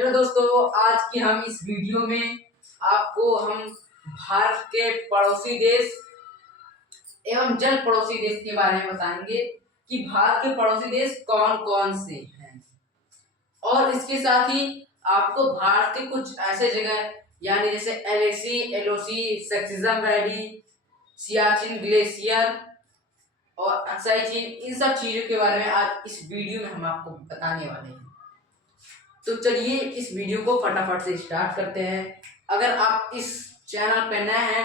Hello दोस्तों, आज की हम इस वीडियो में आपको हम भारत के पड़ोसी देश एवं जल पड़ोसी देश के बारे में बताएंगे कि भारत के पड़ोसी देश कौन कौन से हैं। और इसके साथ ही आपको भारत के कुछ ऐसे जगह यानी जैसे LOC, Saxena valley, Siachen glacier और अक्साई चीन, इन सब चीजों के बारे में आज इस वीडियो में हम आपको बताने वाले हैं। तो चलिए इस वीडियो को फटाफट से स्टार्ट करते हैं। अगर आप इस चैनल पे नए हैं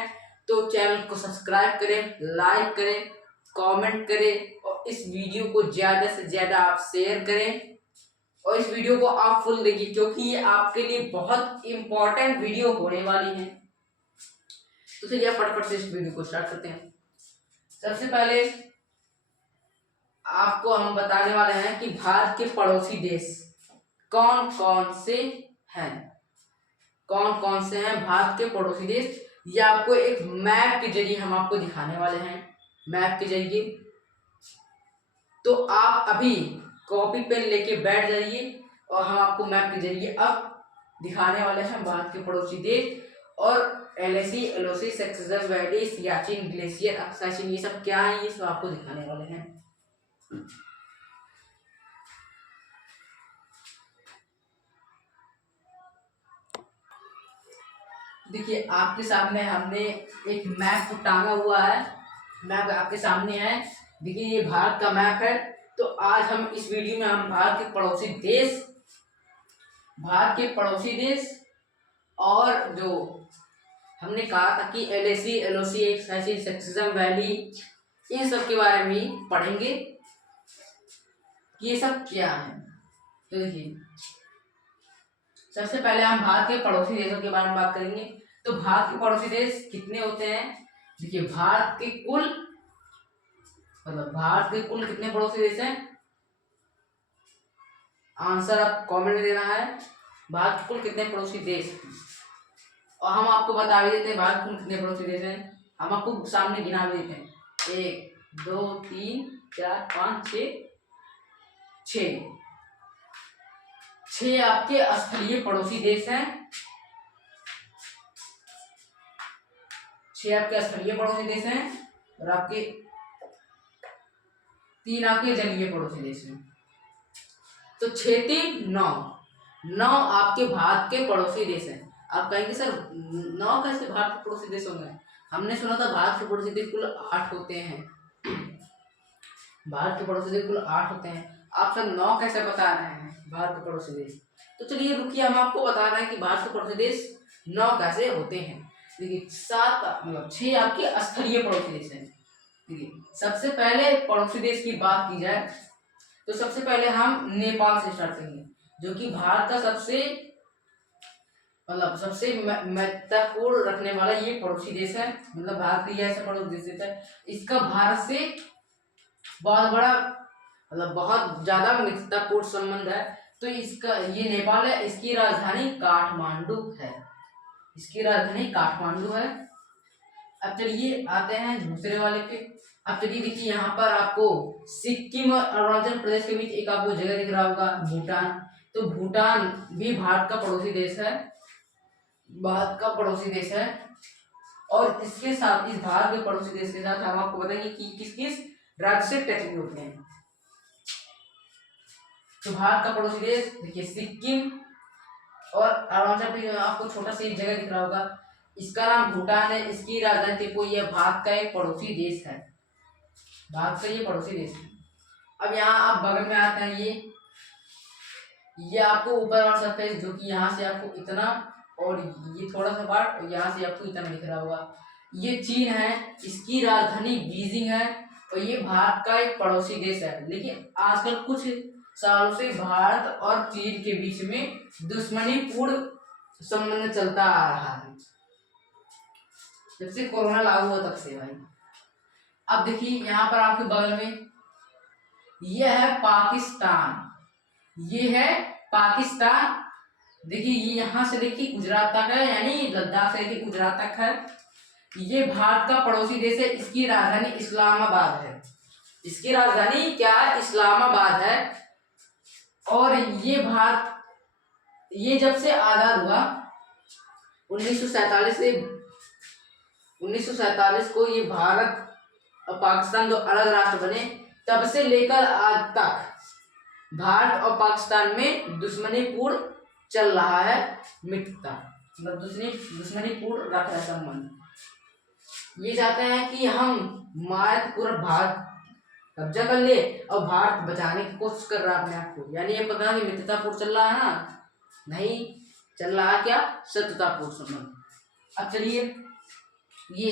तो चैनल को सब्सक्राइब करें, लाइक करें, कमेंट करें और इस वीडियो को ज़्यादा से ज़्यादा आप शेयर करें और इस वीडियो को आप फुल देखिए क्योंकि ये आपके लिए बहुत इम्पोर्टेंट वीडियो होने वाली है। तो चलिए फटाफट से इस वीडियो को स्टार्ट करते हैं। सबसे पहले आपको हम बताने वाले हैं कि भारत के पड़ोसी देश कौन कौन से हैं। कौन कौन से हैं भारत के पड़ोसी देश, ये आपको एक मैप के जरिए हम आपको दिखाने वाले हैं। मैप के जरिए तो आप अभी कॉपी पेन लेके बैठ जाइए और हम आपको मैप के जरिए अब दिखाने वाले हैं भारत के पड़ोसी देश। और LOC, Saxena valley, Siachen glacier, Aksai चीन, ये सब क्या है, ये सब आपको दिखाने वाले हैं। देखिए आपके सामने हमने एक मैप को टांगा हुआ है। मैप आपके सामने है, देखिए ये भारत का मैप है। तो आज हम इस वीडियो में हम भारत के पड़ोसी देश और जो हमने कहा था कि एलओसी, सक्सेना वैली, इन सब के बारे में पढ़ेंगे कि ये सब क्या है। तो देखिए सबसे पहले हम भारत के पड़ोसी देशों के बारे में बात करेंगे। तो भारत के पड़ोसी देश कितने होते हैं? देखिए भारत के कुल कितने पड़ोसी देश हैं? आंसर आप कमेंट में देना है। भारत के कुल कितने पड़ोसी देश हैं और हम आपको बता भी देते हैं भारत के कुल कितने पड़ोसी देश हैं। हम आपको सामने गिना भी देते हैं, 1 2 3 4 5 6 6 आपके स्थलीय पड़ोसी देश हैं। 6 आपके स्थलीय पड़ोसी देश हैं और आपके 3 आपके जलीय पड़ोसी देश हैं। तो 6 3 9 आपके भारत के पड़ोसी देश हैं। आप कहेंगे सर 9 कैसे भारत के पड़ोसी देश होंगे? हमने सुना था भारत के पड़ोसी देश कुल 8 होते हैं। भारत के पड़ोसी देश कुल 8 होते हैं, आप सब 9 कैसे बता रहे हैं भारत के पड़ोसी देश? तो चलिए रुकिए, हम आपको बता रहे हैं कि भारत के पड़ोसी देश 9 कैसे होते हैं। देखिए 6 आपके स्थलीय पड़ोसी देश हैं। देखिए सबसे पहले पड़ोसी देश की बात की जाए तो सबसे पहले हम नेपाल से स्टार्ट करेंगे, जो कि भारत का सबसे महत्वपूर्ण रखने वाला ये पड़ोसी देश है। मतलब भारत का ऐसा पड़ोसी देश है, इसका भारत से बहुत बड़ा बहुत ज्यादा मित्रतापूर्ण संबंध है। तो ये नेपाल है, इसकी राजधानी काठमांडू है। अब चलिए आते हैं दूसरे वाले पे। अब चलिए देखिए यहाँ पर आपको सिक्किम और अरुणाचल प्रदेश के बीच एक आपको जगह दिख रहा होगा, भूटान। तो भूटान भी भारत का पड़ोसी देश है। और इसके साथ इस भारत के पड़ोसी देश के साथ हम आपको बताएंगे कि किस किस राज्य से टच भी होते हैं। तो भारत का पड़ोसी देश देखिए सिक्किम और अरुणाचल प्रदेश, आपको छोटा सा एक जगह दिख रहा होगा, इसका नाम भूटान है, इसकी राजधानी त्रिपुरा। यह भारत का एक पड़ोसी देश है। अब यहाँ आप बगल में आते हैं, ये आपको ऊपर वाला सरफेस जो कि यहाँ से आपको इतना और ये थोड़ा सा पार्ट और यहाँ से आपको इतना दिख रहा होगा, ये चीन है, इसकी राजधानी बीजिंग है और ये भारत का एक पड़ोसी देश है। लेकिन आजकल कुछ सालों से भारत और चीन के बीच में दुश्मनीपूर्ण संबंध चलता आ रहा है, जब से कोरोना लागू हुआ तब से भाई। अब देखिए यहाँ पर आपके बगल में यह है पाकिस्तान। देखिए ये यहाँ से देखिए गुजरात तक है, यानी लद्दाख से देखिए गुजरात तक है। ये भारत का पड़ोसी देश है, इसकी राजधानी इस्लामाबाद है। इसकी राजधानी क्या है? इस्लामाबाद है। और ये जब से आज़ाद हुआ 1947 से 1947 को ये भारत और पाकिस्तान दो अलग राष्ट्र बने, तब से लेकर आज तक भारत और पाकिस्तान में दुश्मनीपूर्ण चल रहा है, मित्रता मतलब दुश्मनीपूर्ण रख रहा है संबंध। ये चाहते हैं कि हम मारत पूरा भारत कब्जा कर ले और भारत बचाने की कोशिश कर रहा है अपने आप को, यानी ये पता नहीं मित्रतापूर्ण चल रहा है ना, नहीं चल रहा है क्या, शत्रुतापूर्ण संबंध। अब चलिए ये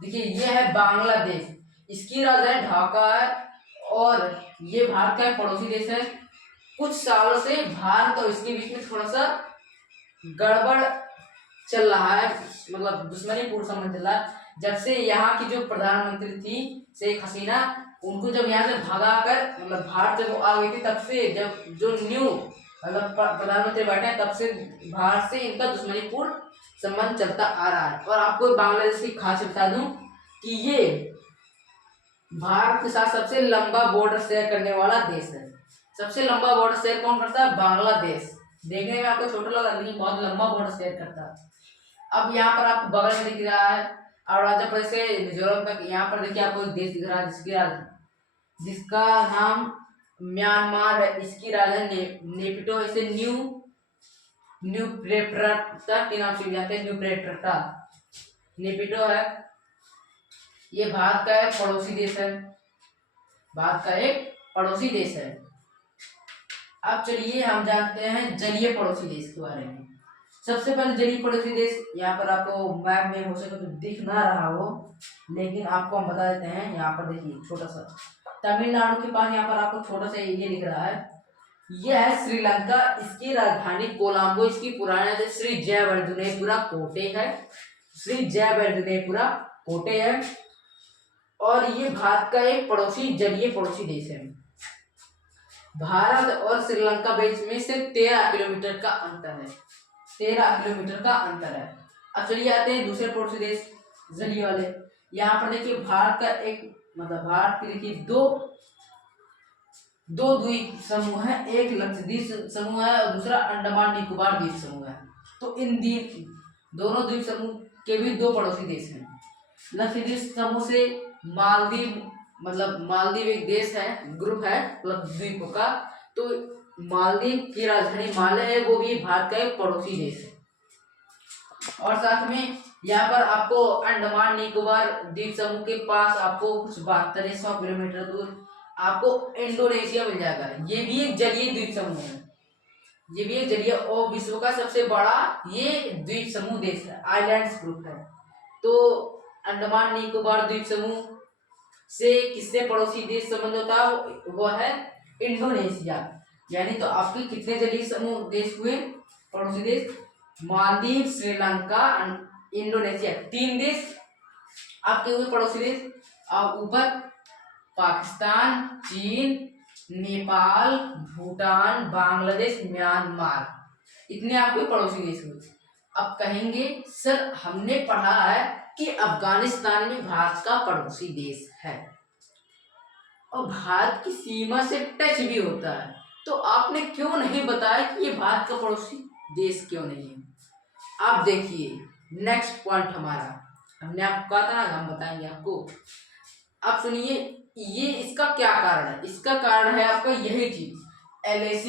देखिए, ये है बांग्लादेश, इसकी राजधानी ढाका है और ये भारत का पड़ोसी देश है। कुछ सालों से भारत और इसके बीच में थोड़ा सा गड़बड़ चल रहा है, मतलब दुश्मनीपूर्ण संबंध चल रहा है। जब से यहाँ की जो प्रधानमंत्री थी शेख हसीना, उनको जब यहाँ से भगा कर मतलब भारत जब वो आ गई थी, तब से जब जो न्यू मतलब प्रधानमंत्री बैठे हैं, तब से भारत से इनका दुश्मनीपूर्ण संबंध चलता आ रहा है। और आपको बांग्लादेश की खासियत बता दूं कि ये भारत के साथ सबसे लंबा बॉर्डर शेयर करने वाला देश है। सबसे लंबा बॉर्डर शेयर कौन करता है, बांग्लादेश। देखने में आपको छोटा लगा लेकिन बहुत लंबा बॉर्डर शेयर करता है। अब यहाँ पर आपको बगल में दिख रहा है अरुणाचल प्रदेश से मिजोरम तक, यहाँ पर देखिए आपको एक देश दिख रहा है जिसका नाम म्यांमार है। इसकी राजधानी नेपिडो, इसे न्यू प्रेटरा के नाम से जाते हैं, न्यू प्रेटरा नेपिडो है। ये भारत का एक पड़ोसी देश है, भारत का एक पड़ोसी देश है। अब चलिए हम जानते हैं जलीय पड़ोसी देश के बारे में। सबसे पहले जलीय पड़ोसी देश, यहाँ पर आपको मैप में हो सके तो दिख ना रहा हो, लेकिन आपको हम बता देते हैं। यहाँ पर देखिए छोटा सा तमिलनाडु के पास यहाँ पर आपको छोटा सा एरिया दिख रहा है, यह है श्रीलंका। इसकी राजधानी कोलंबो, इसकी पुराना श्री जयवर्धनेपुरा कोटे है, श्री जयवर्धनेपुरा कोटे है। और ये भारत का एक पड़ोसी जलीय पड़ोसी देश है। भारत और श्रीलंका बीच में सिर्फ 13 किलोमीटर का अंतर है, 13 किलोमीटर का अंतर है। अब चलिए आते हैं दूसरे पड़ोसी देश जलीय वाले। यहाँ पर देखिए भारत का एक मतलब भारत के देखिए दो द्वीप समूह है, एक लक्षद्वीप समूह है और दूसरा अंडमान निकोबार द्वीप समूह है। तो इन दोनों द्वीप समूह के भी दो पड़ोसी देश हैं। लक्षद्वीप समूह से मालदीव एक देश है, ग्रुप है मतलब द्वीपों का। तो मालदीव की राजधानी माले है, वो भी भारत का एक पड़ोसी देश है। और साथ में यहाँ पर आपको अंडमान निकोबार द्वीप समूह के पास आपको कुछ 7200 किलोमीटर दूर आपको इंडोनेशिया मिल जाएगा। ये भी एक जलीय द्वीप समूह है, ये भी एक जलीय और विश्व का सबसे बड़ा ये द्वीप समूह देश है, आइलैंड्स ग्रुप है। तो अंडमान निकोबार द्वीप समूह से किससे पड़ोसी देश संबंध होता है, वो है इंडोनेशिया। यानी तो आपके कितने जलीय समूह देश हुए पड़ोसी देश, मालदीव, श्रीलंका, इंडोनेशिया, 3 देश आपके हुए पड़ोसी देश। और ऊपर पाकिस्तान, चीन, नेपाल, भूटान, बांग्लादेश, म्यांमार, इतने आपके पड़ोसी देश हुए। अब कहेंगे सर हमने पढ़ा है कि अफगानिस्तान भी भारत का पड़ोसी देश है और भारत की सीमा से टच भी होता है, तो आपने क्यों नहीं बताया कि ये भारत का पड़ोसी देश क्यों नहीं है। आप देखिए नेक्स्ट पॉइंट हमारा, हमने आपको कहा था ना हम बताएंगे आपको। आप सुनिए ये इसका क्या कारण है, इसका कारण है आपका यही चीज LOC,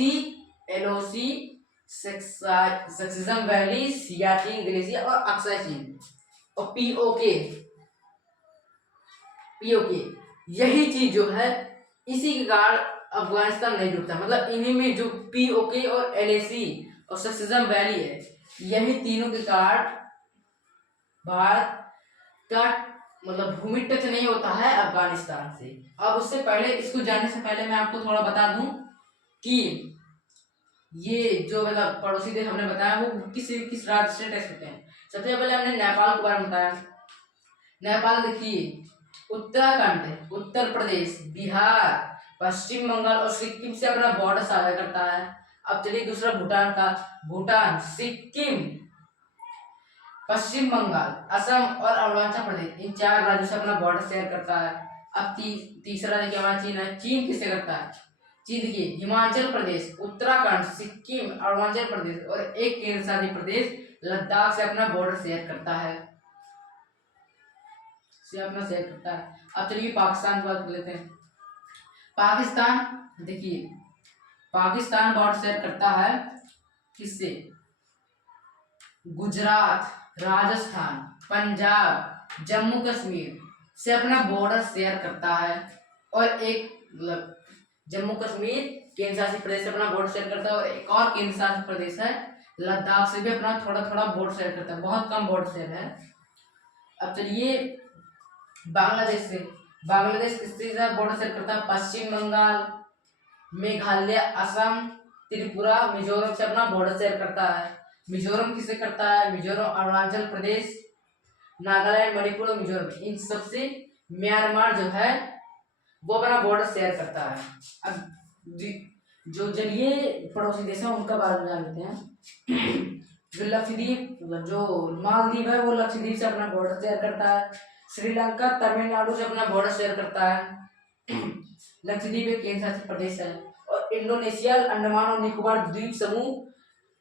succession valley, Siachen glacier और अक्साई चीन और POK, यही चीज जो है इसी के कारण अफगानिस्तान नहीं जुड़ता। मतलब इन्हीं में जो POK और LAC और सक्सेशन वैली है, यही तीनों के कारण भारत का मतलब भूमि टच नहीं होता है अफगानिस्तान से। अब उससे पहले, इसको जानने से पहले मैं आपको थोड़ा बता दूं कि ये जो मतलब पड़ोसी देश हमने बताया वो किस राज्य से टच होते हैं। सबसे पहले हमने नेपाल के बारे में बताया। नेपाल देखिए उत्तराखंड, उत्तर प्रदेश, बिहार, पश्चिम बंगाल और सिक्किम से अपना बॉर्डर साझा करता है। अब चलिए दूसरा भूटान का, भूटान, सिक्किम, पश्चिम बंगाल, असम और अरुणाचल प्रदेश, इन 4 राज्यों से अपना बॉर्डर शेयर करता है। अब तीसरा देखिए हमारा चीन है। चीन किससे करता है, जी देखिए, हिमाचल प्रदेश, उत्तराखंड, सिक्किम, अरुणाचल प्रदेश और एक केंद्र शासित प्रदेश लद्दाख से अपना बॉर्डर शेयर करता है, अब चलिए पाकिस्तान की बात कर लेते हैं। पाकिस्तान देखिए, पाकिस्तान बॉर्डर शेयर करता है किससे? गुजरात, राजस्थान, पंजाब, जम्मू कश्मीर से अपना बॉर्डर शेयर करता है। और एक जम्मू कश्मीर केंद्र शासित प्रदेश से अपना बॉर्डर शेयर करता है, और एक और केंद्र शासित प्रदेश है लद्दाख से भी अपना थोड़ा थोड़ा बॉर्डर शेयर करता है, बहुत कम बॉर्डर शेयर है। अब चलिए बांग्लादेश से, बांग्लादेश किससे बॉर्डर शेयर करता है? पश्चिम बंगाल, मेघालय, असम, त्रिपुरा, मिजोरम से अपना बॉर्डर शेयर करता है। मिजोरम किससे करता है? मिजोरम, अरुणाचल प्रदेश, नागालैंड, मणिपुर और मिजोरम, इन सबसे म्यांमार जो है वो अपना बॉर्डर शेयर करता है। अब जो जलीय पड़ोसी देश है उनका बारे में जान लेते हैं। जो लक्षद्वीप, जो मालदीव है वो लक्षद्वीप से अपना बॉर्डर शेयर करता है। श्रीलंका तमिलनाडु से अपना बॉर्डर शेयर करता है। लक्षद्वीप एक केंद्र शासित प्रदेश है। और इंडोनेशिया, अंडमान और निकोबार द्वीप समूह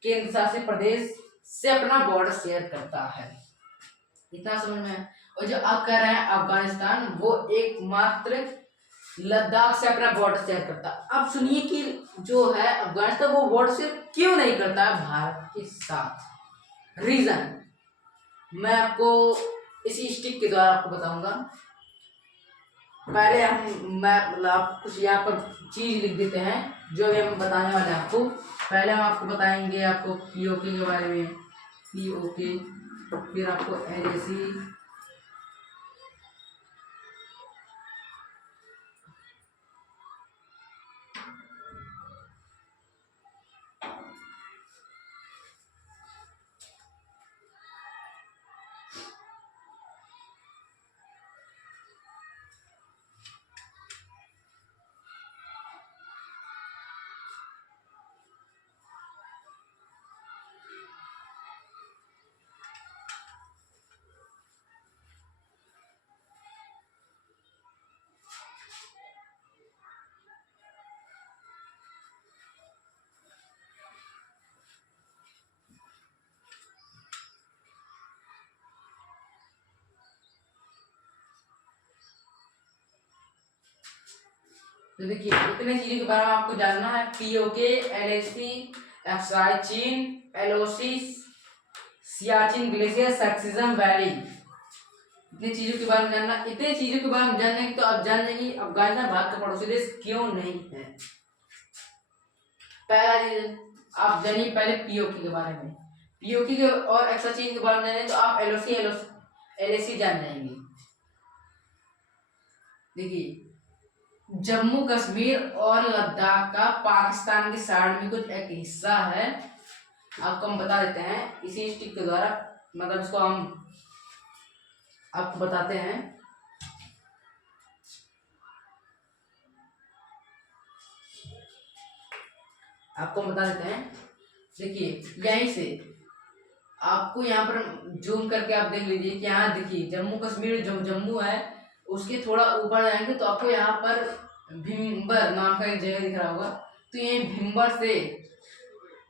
केंद्र शासित प्रदेश से अपना बॉर्डर शेयर करता है। इतना समझ में। और जो आप कह रहे हैं अफगानिस्तान, वो एकमात्र लद्दाख से अपना बॉर्डर शेयर करता है। अब सुनिए कि जो है अफगानिस्तान वो बॉर्डर शेयर क्यों नहीं करता है भारत के साथ। रीजन मैं आपको इसी स्टिक के द्वारा आपको बताऊंगा। पहले मैं मतलब कुछ यहाँ पर चीज लिख देते हैं जो भी हम बताने वाले हैं आपको। पहले हम आपको बताएंगे आपको पीओके के बारे में, पीओके, फिर आपको एलएसी, तो देखिए इतने चीजों के बारे में आपको जानना है। पीओके, एलएसी, एक्साई चीन, एलओसी, सियाचिन ग्लेशियर, सक्सीजम वैली, इतने चीजों के बारे में जानना। इतने चीजों के बारे में जानने की तो आप जान लेंगे अफगानिस्तान भारत का पड़ोसी देश क्यों नहीं है। पहला चीज आप जानिए पहले पीओके के बारे में। पीओके के और एक्साई चीन के बारे में जाने तो आप एलओसी, एलएसी जान जाएंगे। देखिए जम्मू कश्मीर और लद्दाख का पाकिस्तान की साइड में कुछ एक हिस्सा है, आपको हम बता देते हैं इसी स्टिक के द्वारा, मतलब इसको हम आपको बताते हैं। आपको बता देते हैं, देखिए यहीं से आपको यहाँ पर जूम करके आप देख लीजिए कि यहाँ देखिए जम्मू कश्मीर, जो जम्मू है उसके थोड़ा ऊपर जाएंगे तो आपको यहाँ पर भिम्बर नाम का एक जगह दिख रहा होगा। तो ये भिम्बर से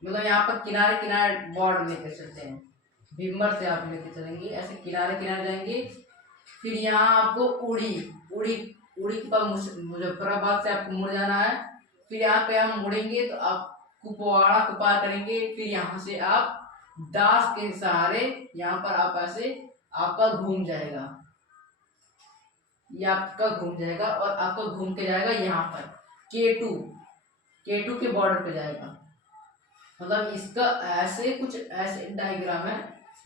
मतलब यहाँ पर किनारे किनारे बॉर्डर लेकर चलते हैं। भिम्बर से आप लेकर चलेंगे, ऐसे किनारे किनारे जाएंगे। फिर यहाँ आपको उड़ी उड़ी उड़ी के पास मुजफ्फराबाद से आपको मुड़ जाना है। फिर यहाँ पे हम मुड़ेंगे तो आप कुपवाड़ा को पार करेंगे। फिर यहाँ से आप दास के सहारे यहाँ पर आप ऐसे आपका घूम जाएगा, ये आपका घूम जाएगा और आपका घूम के जाएगा यहाँ पर केटू के बॉर्डर पे जाएगा। मतलब इसका ऐसे कुछ ऐसे डायग्राम है।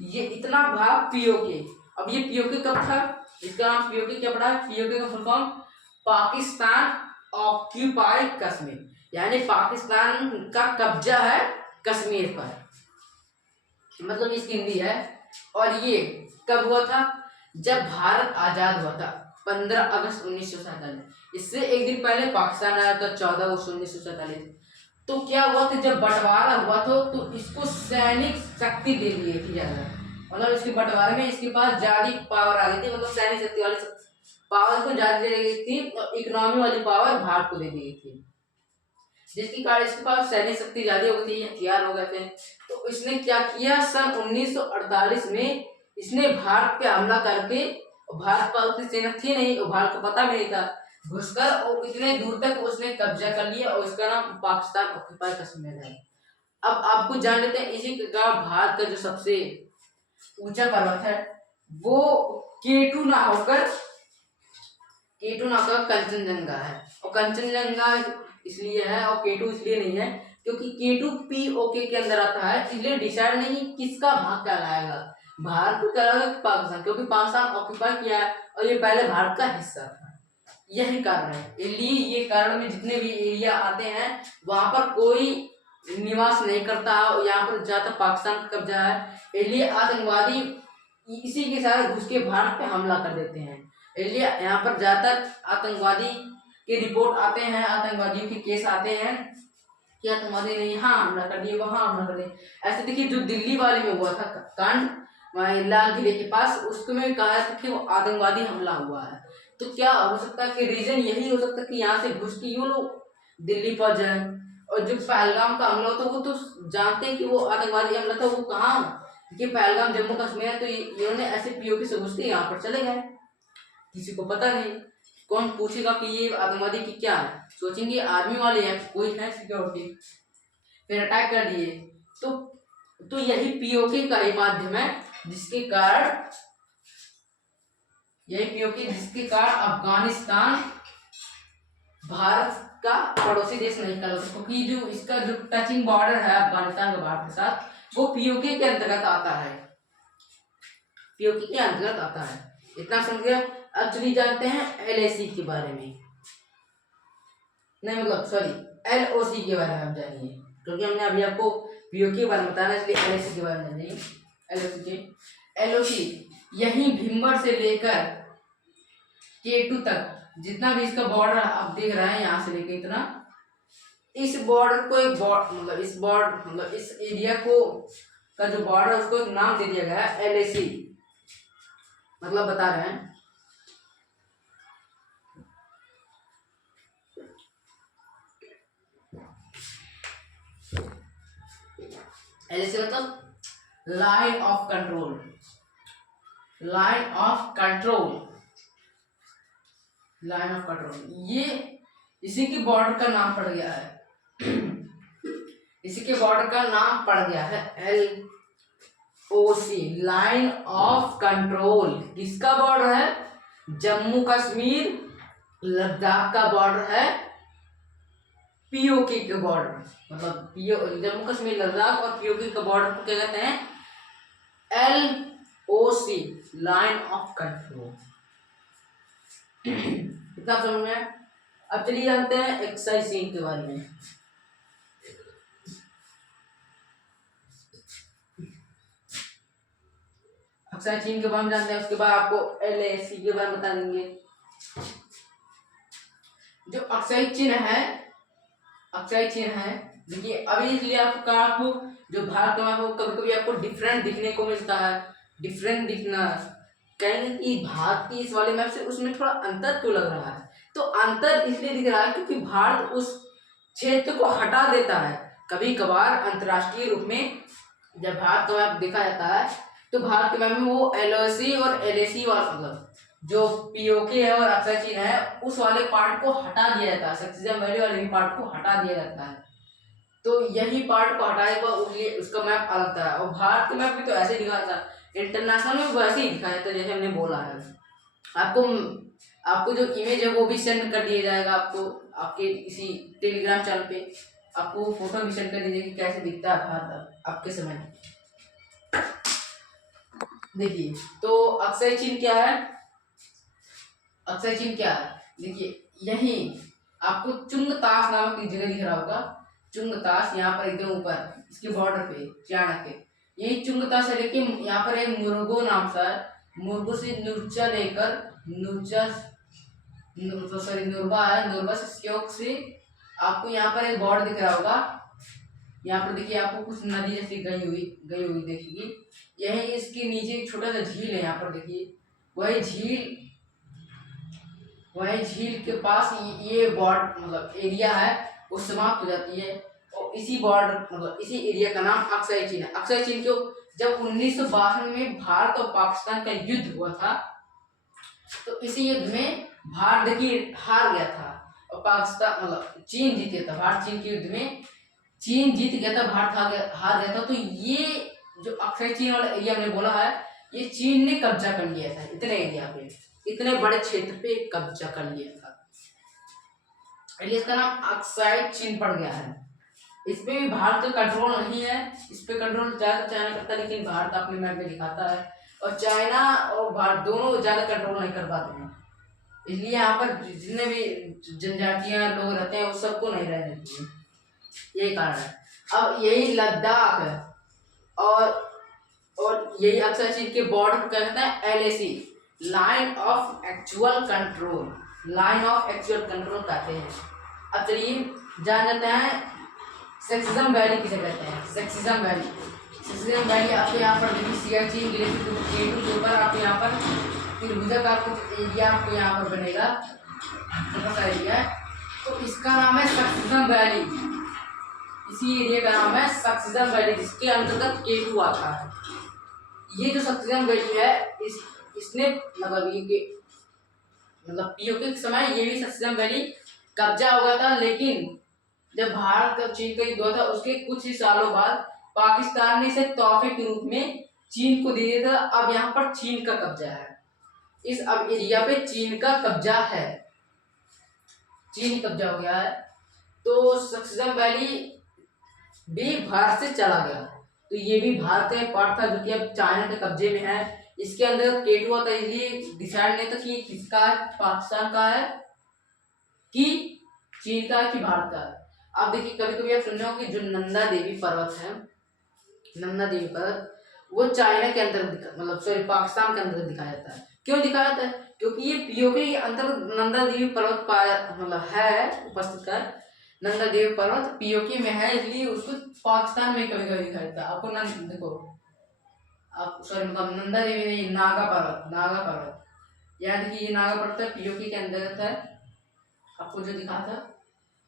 ये इतना भाग पीओके। अब ये पीओके कब था? इसका नाम पीओके क्या पड़ा है? पीओके का full form Pakistan occupied Kashmir, यानी पाकिस्तान का कब्जा है कश्मीर पर, मतलब इसकी हिंदी है। और ये कब हुआ था? जब भारत आजाद हुआ था 15 अगस्त 1947। इससे एक दिन पहले पाकिस्तान आया था 14 अगस्त 1947। तो क्या हुआ था जब बंटवारा हुआ था तो इसको सैनिक शक्ति दे दी गई थी ज्यादा, मतलब इसके बंटवारे में इसके पास ज्यादा पावर आ गई थी, मतलब सैनिक शक्ति वाली पावर को ज्यादा दे दी गई थी और इकोनॉमी वाली पावर भारत को दे दी गई थी। जिसके कारण इसके पास सैन्य शक्ति ज्यादा हो गई थी, हथियार हो गए थे। तो इसने क्या किया, सन 1948 में इसने भारत पे हमला करके, भारत पर उतनी सेना थी नहीं और भारत को पता भी नहीं था, घुसकर और इतने दूर तक उसने कब्जा कर लिया और इसका नाम पाकिस्तान ऑक्यूपाई कश्मीर है। अब आपको जान लेते हैं इसी का भारत का जो सबसे ऊंचा पर्वत है वो केटू ना होकर कंचनजंगा है। और कंचनजंगा इसलिए है और केटू इसलिए नहीं है क्योंकि केटू पीओके के अंदर आता है, इसलिए डिसाइड नहीं किसका भाग कहलाएगा, भारत को कहलाएगा कि पाकिस्तान, क्योंकि पाकिस्तान ऑक्यूपाई किया है और ये पहले भारत का हिस्सा था। यही कारण है, इसलिए ये कारण में जितने भी एरिया आते हैं वहां पर कोई निवास नहीं करता, यहाँ पर ज्यादातर पाकिस्तान का कब्जा है, इसलिए आतंकवादी इसी के साथ घुस के भारत पे हमला कर देते हैं। इसलिए यहाँ पर ज्यादातर आतंकवादी के रिपोर्ट आते हैं, आतंकवादियों के केस आते हैं कि आतंकवादी ने यहाँ हमला कर दिया, वहां हमला कर दिया। ऐसे देखिए जो दिल्ली वाले में हुआ था कांड लाल किले के पास, उसमें कहा था कि वो आतंकवादी हमला हुआ है। तो क्या हो सकता है कि रीजन यही हो सकता है कि यहाँ से घुस के ये लोग दिल्ली पहुंच जाए। और जो पहलगाम का हमला होता वो तो जानते हैं कि वो आतंकवादी हमला था, वो कहाँ कि पहलगाम जम्मू कश्मीर है, तो इन्होंने ऐसे पीओके से घुस के यहाँ पर चले गए, किसी को पता नहीं। कौन पूछेगा कि ये आतंकवादी की क्या है, सोचेंगे आर्मी वाले हैं, कोई है सिक्योरिटी, फिर अटैक कर दिए। तो यही पीओके का ही माध्यम है जिसके कारण अफगानिस्तान भारत का पड़ोसी देश नहीं कर सकता, क्योंकि जो इसका जो टचिंग बॉर्डर है अफगानिस्तान का भारत के साथ वो पीओके के अंतर्गत आता है, पीओके के अंतर्गत आता है। इतना समझ गया। अब चलिए जानते हैं एलएसी के बारे में, नहीं मतलब सॉरी एलओसी के बारे में आप जानिए, क्योंकि हमने अभी आपको पीओके के बारे में बताना, इसलिए एलएसी के बारे में जानिए। एलओसी यही भीमगढ़ से लेकर केटू तक जितना भी इसका बॉर्डर आप देख रहे हैं, यहाँ से लेकर इतना, इस बॉर्डर को एक मतलब इस एरिया को का जो बॉर्डर उसको एक नाम दे दिया गया है एलएसी, मतलब बता रहे हैं एलएसी मतलब line of control, line of control, line of control. ये इसी के बॉर्डर का नाम पड़ गया है, इसी के बॉर्डर का नाम पड़ गया है एलओसी, लाइन ऑफ कंट्रोल। किसका बॉर्डर है? जम्मू कश्मीर लद्दाख का बॉर्डर है, पीओके के बॉर्डर, मतलब जम्मू कश्मीर लद्दाख और पीओके का बॉर्डर को क्या कहते हैं? LOC, line of control. कितना समझ में? अब चलिए जानते हैं एक्सरसाइज सीन के बारे में। एक्सरसाइज सीन के बारे में जानते हैं, उसके बाद आपको एलएसी के बारे में बता देंगे। जो अक्साई चिन्ह है देखिए, अभी इसलिए आपको जो भारत का मैप कभी कभी आपको डिफरेंट दिखने को मिलता है, डिफरेंट दिखना कहेंगे कि भारत की इस वाले मैप से उसमें थोड़ा अंतर क्यों लग रहा है, तो अंतर इसलिए दिख रहा है क्योंकि भारत उस क्षेत्र को हटा देता है। कभी कभार अंतर्राष्ट्रीय रूप में जब भारत का मैप देखा जाता है तो भारत के मैप में वो एलओसी और एलएसी वाला मतलब जो पीओके है और अक्साई चिन्ह है उस वाले पार्ट को हटा दिया जाता है, सक्सेशन वैल्यू वाले पार्ट को हटा दिया जाता है। तो यही पार्ट को हटाए उसका मैप अलग था। और भारत के मैप में तो ऐसे दिखा था, इंटरनेशनल में वैसे ही दिखाया जाता है जैसे हमने बोला है। आपको जो इमेज है वो भी सेंड कर दिया जाएगा, आपके इसी टेलीग्राम चैनल पे आपको फोटो भी सेंड कर दीजिए कि कैसे दिखता है भारत आपके समय। देखिए तो अक्साई चिन्ह क्या है? अक्साई चिन्ह क्या है? देखिए यही आपको चुंगतास नामक एक जगह दिख रहा होगा, चुंगतास, यहाँ पर एकदम ऊपर इसके बॉर्डर पे चाणक्य, यही चुंगतास है। लेकिन यहाँ पर एक मुर्गो नाम सा है, मुर्गो से नुर्चा लेकर नुरबा है, नुरबा से श्योक से आपको यहाँ पर एक बॉर्डर दिख रहा होगा। यहाँ पर देखिए आपको कुछ नदी जैसी गई हुई देखिए, यही इसके नीचे एक छोटा सा झील है, यहाँ पर देखिए वही झील के पास ये बॉर्डर मतलब एरिया है वो समाप्त हो जाती है। और इसी बॉर्डर मतलब इसी एरिया का नाम अक्साई चीन है। अक्साई चीन को जब 1962 में भारत और पाकिस्तान का युद्ध हुआ था, तो इसी युद्ध में भारत देखिए हार गया था और पाकिस्तान मतलब चीन जीत गया था। भारत चीन के युद्ध में चीन जीत गया था, भारत हार गया था। तो ये जो अक्साई चीन वाला एरिया हमने बोला है, ये चीन ने कब्जा कर लिया था। इतने एरिया पे, इतने बड़े क्षेत्र पे कब्जा कर लिया था, इसलिए इसका नाम अक्साई चीन पड़ गया है। इस पे भी भारत का कंट्रोल नहीं है, इस पे कंट्रोल ज्यादा चाइना करता है, लेकिन भारत अपने मैप में दिखाता है और चाइना और भारत दोनों ज्यादा कंट्रोल नहीं कर पाते हैं। इसलिए यहाँ पर जितने भी जनजातियां लोग रहते हैं वो सबको नहीं रहने देते, यही कारण है। अब यही लद्दाख है और यही अक्साई चीन के बॉर्डर को क्या कहते हैं, LAC, line of actual control, line of actual control कहते हैं। अब चलिए जान जाते हैं सेक्सिज्म वैली किसे कहते हैं। सेक्सिज्म वैली आपको यहाँ पर देखिए सियाचिन ग्लेशियर के ऊपर आपको यहाँ पर त्रिभुजा का कुछ एरिया आपको यहाँ पर बनेगा, छोटा सा एरिया है, तो इसका नाम है सेक्सिज्म वैली। इसी एरिया का नाम है सेक्सिज्म वैली, जिसके अंतर्गत K2 आता है। ये जो सेक्सिज्म वैली है इसने मतलब POK के समय ये भी सेक्सिज्म वैली कब्जा हो गया था, लेकिन जब भारत और चीन का युद्ध हुआ था उसके कुछ ही सालों बाद पाकिस्तान ने इसे तोहफे के रूप में चीन को दे दिया था। अब यहाँ पर चीन का कब्जा है, इस अब एरिया पे चीन का कब्जा है, चीन कब्जा हो गया है। तो सेक्सिज्म वैली भी भारत से चला गया, तो ये भी भारत का पार्ट था जो कि अब चाइना के कब्जे में है। इसके अंदर K2 आता है, इसलिए डिसाइड नहीं था कि किसका है, पाकिस्तान का है कि चीन का है कि भारत का है। आप देखिए कभी कभी आप सुन रहे हो कि जो नंदा देवी पर्वत है, नंदा देवी पर्वत वो चाइना के अंदर मतलब सॉरी पाकिस्तान के अंदर दिखाया जाता है। क्यों दिखाया जाता है? क्योंकि ये POK के अंदर नंदा देवी पर्वत पाया मतलब है उपस्थित है। नंदा देवी पर्वत POK में है, इसलिए उसको पाकिस्तान में कभी कभी दिखाया जाता है। आपको देखो आप सॉरी मतलब नंदा देवी नहीं, नागा पर्वत यहाँ देखिए, ये नागा पर्वत है, POK के अंदर है। आपको जो दिखा था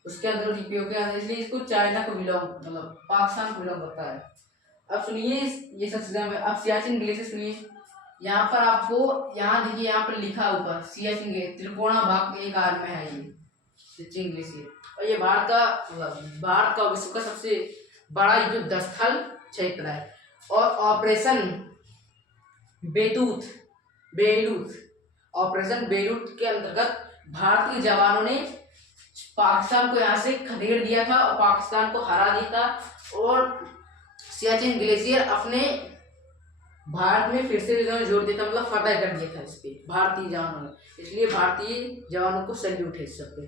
उसके अंदर POK आता है, इसलिए इसको चाइना को बिलोंग मतलब पाकिस्तान को बिलोंग करता है। अब सुनिए ये सब चीजें, अब सियाचिन ग्लेशियर सुनिए। यहाँ पर आपको यहाँ देखिए, यहाँ पर लिखा ऊपर सियाचिन ग्लेशियर त्रिकोणा भाग के आकार में है ये सियाचिन ग्लेशियर, और ये भारत का विश्व का सबसे बड़ा युद्ध स्थल क्षेत्र है। और ऑपरेशन ऑपरेशन बेलूट के अंतर्गत भारतीय जवानों ने पाकिस्तान को यहाँ से खदेड़ दिया था और पाकिस्तान को हरा दिया था, और सियाचिन ग्लेशियर अपने भारत में फिर से जोड़ दिया था, मतलब फतह कर दिया था इस पे भारतीय जवानों ने। इसलिए भारतीय जवानों को सैल्यूट है इस सब पे,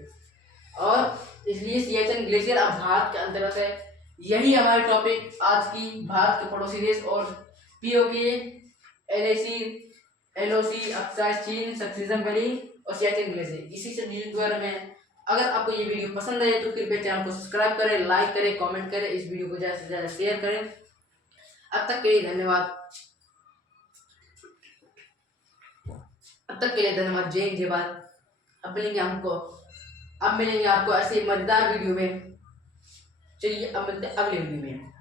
और इसलिए सियाचिन ग्लेशियर अब भारत के अंतर्गत है। यही हमारे टॉपिक आज की भारत के पड़ोसी देश और POK, LAC, अक्साई चीन, सेक्सिज्म वैली और सियाचिन ग्लेशियर, इसी से न्यूज़ द्वारा में। अगर आपको ये वीडियो पसंद आए तो कृपया चैनल को सब्सक्राइब करें, लाइक करें, कमेंट करें, इस वीडियो को ज़्यादा से ज़्यादा शेयर करें। अब तक के लिए धन्यवाद। जय हिंद जय भारत। अब मिलेंगे आपको ऐसे मजेदार वीडियो में। चलिए अब मिलते हैं अगले वीडियो में।